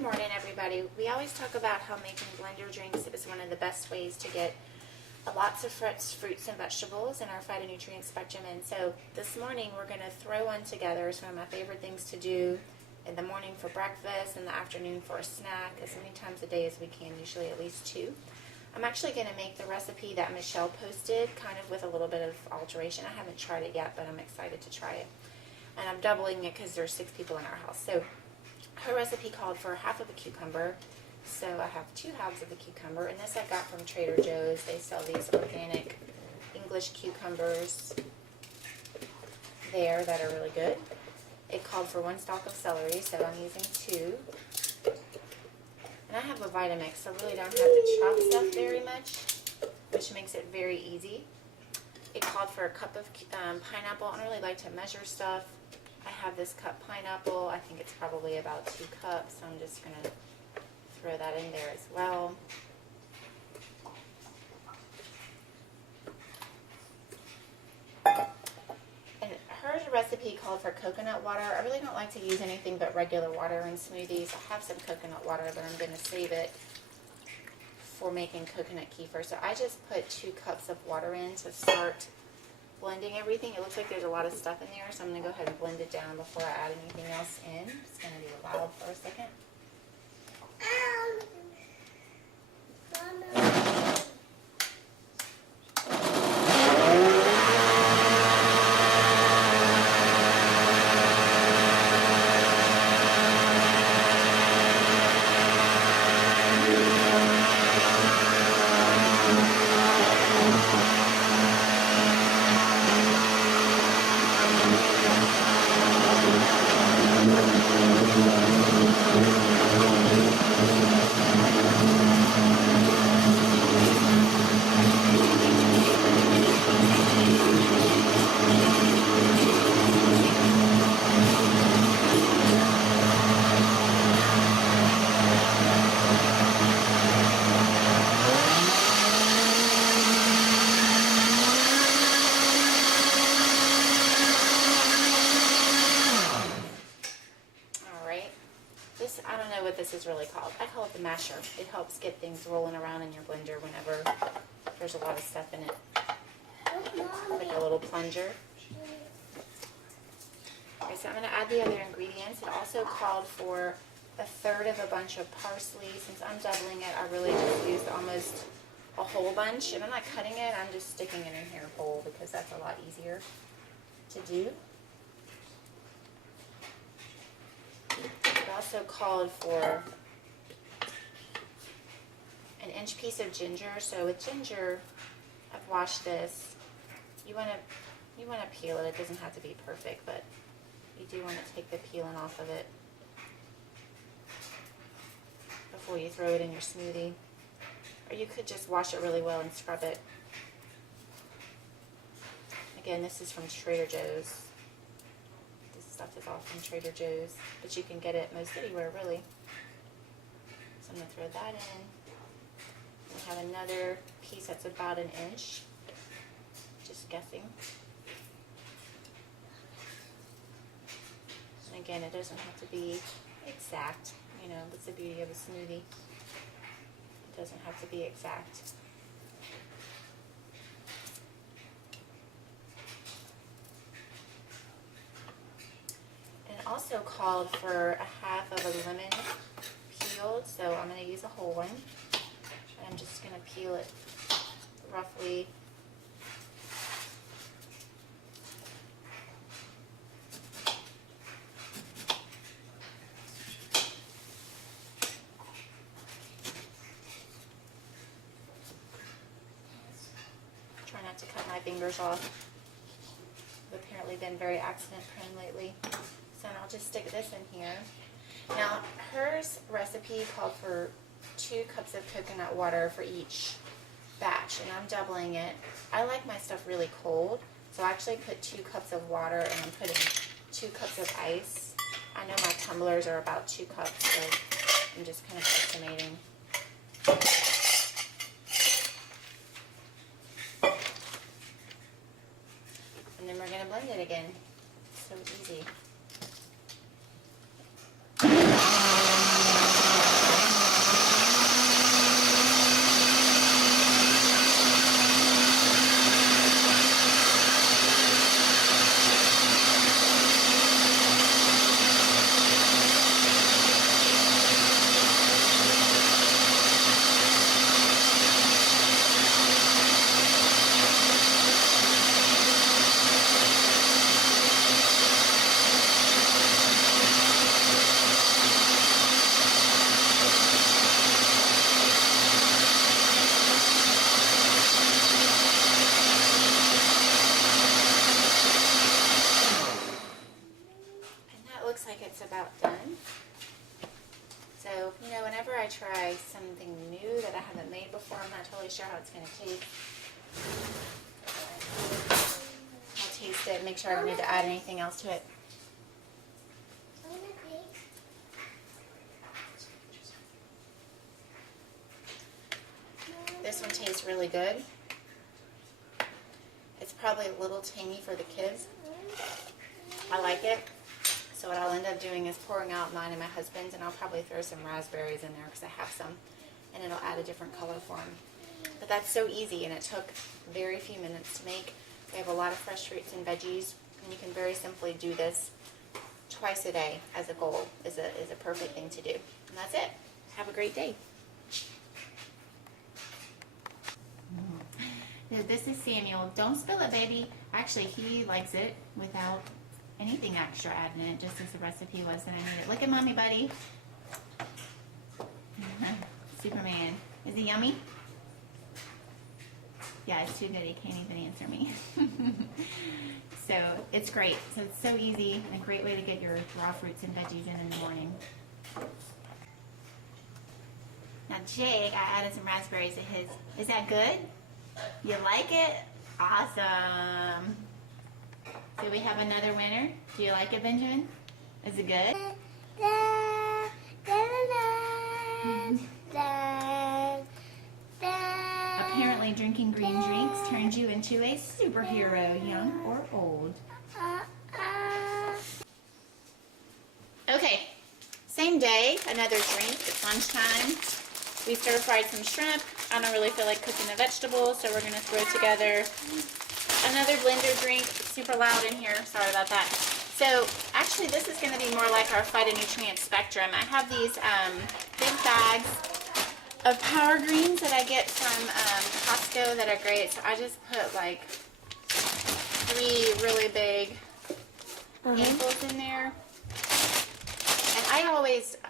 Good morning, everybody. We always talk about how making blender drinks is one of the best ways to get lots of fruits and vegetables in our phytonutrient spectrum. And so this morning we're going to throw one together. It's one of my favorite things to do in the morning for breakfast, in the afternoon for a snack, as many times a day as we can, usually at least two. I'm actually going to make the recipe that Michelle posted, kind of with a little bit of alteration. I haven't tried it yet, but I'm excited to try it. And I'm doubling it because there's 6 people in our house. So her recipe called for half of a cucumber. So I have 2 halves of a cucumber. And this I got from Trader Joe's. They sell these organic English cucumbers there that are really good. It called for 1 stalk of celery, so I'm using 2. And I have a Vitamix, so I really don't have to chop stuff very much, which makes it very easy. It called for a cup of pineapple. I don't really like to measure stuff. I have this cup pineapple. I think it's probably about 2 cups. So I'm just going to throw that in there as well. And her recipe called for coconut water. I really don't like to use anything but regular water in smoothies. I have some coconut water, but I'm going to save it for making coconut kefir. So I just put 2 cups of water in to start blending everything. It looks like there's a lot of stuff in there, so I'm going to go ahead and blend it down before I add anything else in. It's going to be loud for a second. I don't know what this is really called. I call it the masher. It helps get things rolling around in your blender whenever there's a lot of stuff in it. Like a little plunger. Okay, so I'm going to add the other ingredients. It also called for 1/3 of a bunch of parsley. Since I'm doubling it, I really just used almost a whole bunch. And I'm not cutting it, I'm just sticking it in here whole because that's a lot easier to do. It also called for an inch piece of ginger. So with ginger, I've washed this. You want to peel it. It doesn't have to be perfect, but you do want to take the peeling off of it before you throw it in your smoothie. Or you could just wash it really well and scrub it. Again, this is from Trader Joe's. Stuff is all from Trader Joe's, but you can get it most anywhere really. So I'm going to throw that in. We have another piece that's about 1 inch, just guessing. And again, it doesn't have to be exact. You know, that's the beauty of a smoothie. It doesn't have to be exact. Also called for 1/2 of a lemon peeled, so I'm going to use a whole one. And I'm just going to peel it roughly try not to cut my fingers off. I've apparently been very accident prone lately. So I'll just stick this in here. Now, hers recipe called for 2 cups of coconut water for each batch, and I'm doubling it. I like my stuff really cold, so I actually put 2 cups of water, and I'm putting 2 cups of ice. I know my tumblers are about 2 cups, so I'm just kind of estimating. And then we're going to blend it again. So easy. looks like it's about done. So, you know, whenever I try something new that I haven't made before, I'm not totally sure how it's going to taste. I'll taste it and make sure I don't need to add anything else to it. This one tastes really good. It's probably a little tangy for the kids. I like it. So what I'll end up doing is pouring out mine and my husband's, and I'll probably throw some raspberries in there because I have some, and it'll add a different color for them. But that's so easy, and it took very few minutes to make. We have a lot of fresh fruits and veggies, and you can very simply do this twice a day as a goal is a perfect thing to do. And that's it. Have a great day. This is Samuel. Don't spill it, baby. Actually, he likes it without anything extra added in it, just as the recipe was that I made it. Look at mommy, buddy. Superman. Is it yummy? Yeah, it's too good. He can't even answer me. So it's great. So it's so easy and a great way to get your raw fruits and veggies in the morning. Now Jake, I added some raspberries to his. Is that good? You like it? Awesome. Do we have another winner? Do you like it, Benjamin? Is it good? Apparently drinking green drinks turns you into a superhero, young or old. Okay, same day, another drink. It's lunchtime. We stir-fried some shrimp. I don't really feel like cooking the vegetables, so we're going to throw together another blender drink. It's super loud in here. Sorry about that. So actually this is going to be more like our phytonutrient spectrum. I have these big bags of power greens that I get from Costco that are great. So I just put like 3 really big handfuls in there. And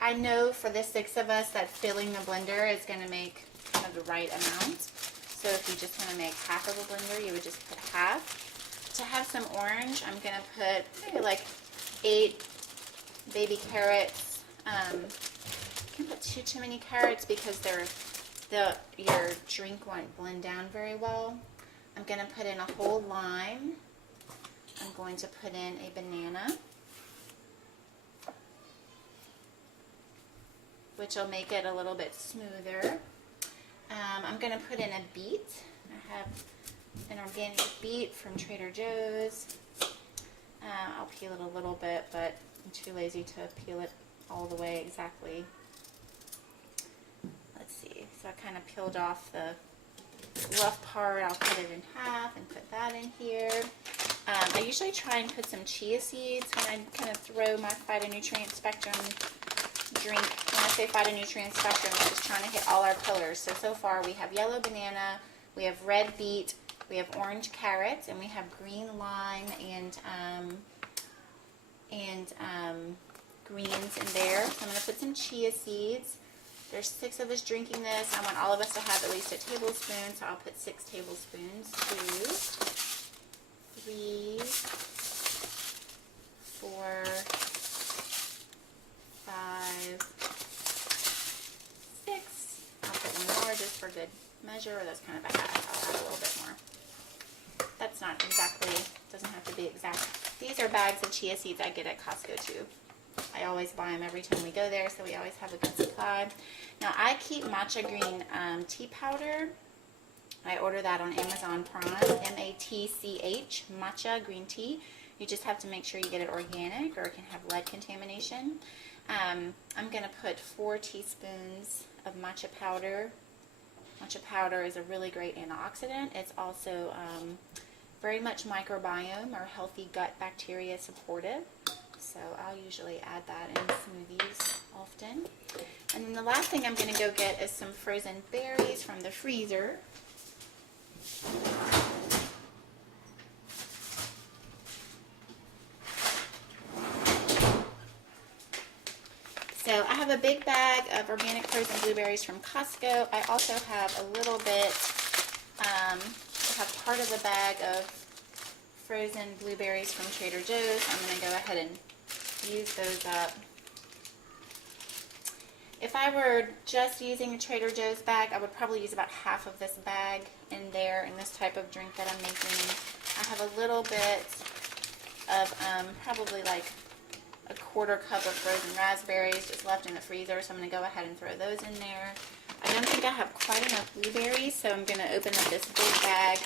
I know for the 6 of us that filling the blender is going to make kind of the right amount. So if you just want to make half of a blender, you would just put half. To have some orange, I'm going to put maybe like 8 baby carrots. You can't put too many carrots because your drink won't blend down very well. I'm going to put in a whole lime. I'm going to put in a banana, which will make it a little bit smoother. I'm going to put in a beet. I have an organic beet from Trader Joe's. I'll peel it a little bit, but I'm too lazy to peel it all the way exactly. Let's see. So I kind of peeled off the rough part. I'll cut it in half and put that in here. I usually try and put some chia seeds when I kind of throw my phytonutrient spectrum drink. When I say phytonutrient spectrum, I'm just trying to hit all our colors. So far we have yellow banana, we have red beet, we have orange carrots, and we have green lime and greens in there. So I'm going to put some chia seeds. There's 6 of us drinking this. I want all of us to have at least a tablespoon, so I'll put 6 tablespoons. 2, 3, 4, 5, 6. I'll put one more just for good measure. That's kind of a half. I'll add a little bit more. That's not exactly, doesn't have to be exact. These are bags of chia seeds I get at Costco too. I always buy them every time we go there, so we always have a good supply. Now I keep matcha green tea powder. I order that on Amazon Prime, M-A-T-C-H, matcha green tea. You just have to make sure you get it organic or it can have lead contamination. I'm going to put 4 teaspoons of matcha powder. Matcha powder is a really great antioxidant. It's also very much microbiome or healthy gut bacteria supportive. So I'll usually add that in smoothies often. And then the last thing I'm going to go get is some frozen berries from the freezer. So I have a big bag of organic frozen blueberries from Costco. I also have a little bit, I have part of a bag of frozen blueberries from Trader Joe's. I'm going to go ahead and use those up. If I were just using a Trader Joe's bag, I would probably use about half of this bag in there in this type of drink that I'm making. I have a little bit of probably like a quarter cup of frozen raspberries just left in the freezer, so I'm going to go ahead and throw those in there. I don't think I have quite enough blueberries, so I'm going to open up this big bag.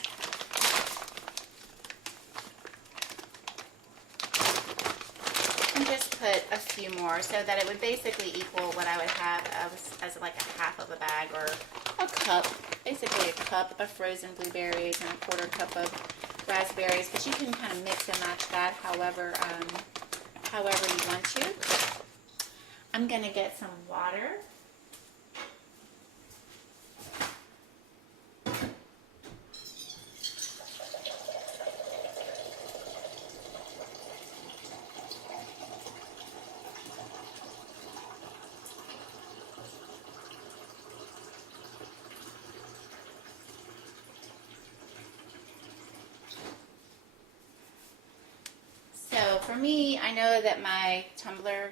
And just put a few more so that it would basically equal what I would have as like a half of a bag or a cup, basically a cup of frozen blueberries and a quarter cup of raspberries, but you can kind of mix and match that however you want to. I'm going to get some water. So for me, I know that my tumbler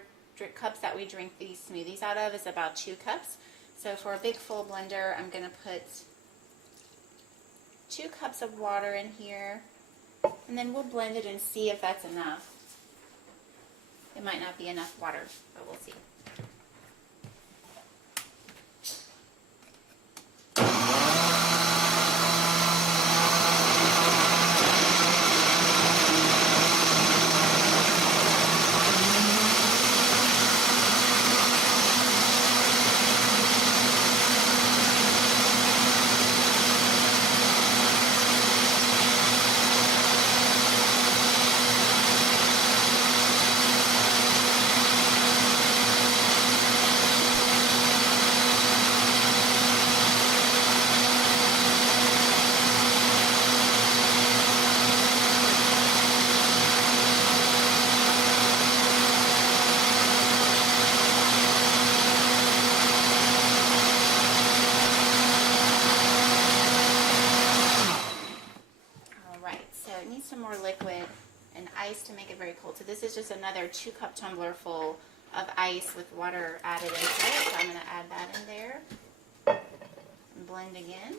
cups that we drink these smoothies out of is about 2 cups. So for a big full blender, I'm going to put 2 cups of water in here, and then we'll blend it and see if that's enough. It might not be enough water, but we'll see. Some more liquid and ice to make it very cold. So this is just another 2-cup tumbler full of ice with water added into it. So I'm going to add that in there and blend again.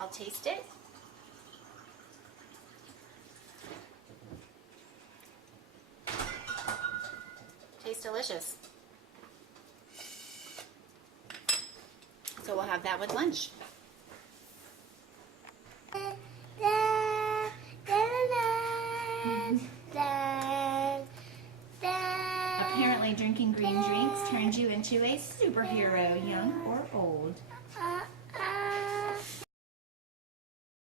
I'll taste it. Tastes delicious. So we'll have that with lunch. Apparently drinking green drinks turns you into a superhero, young or old.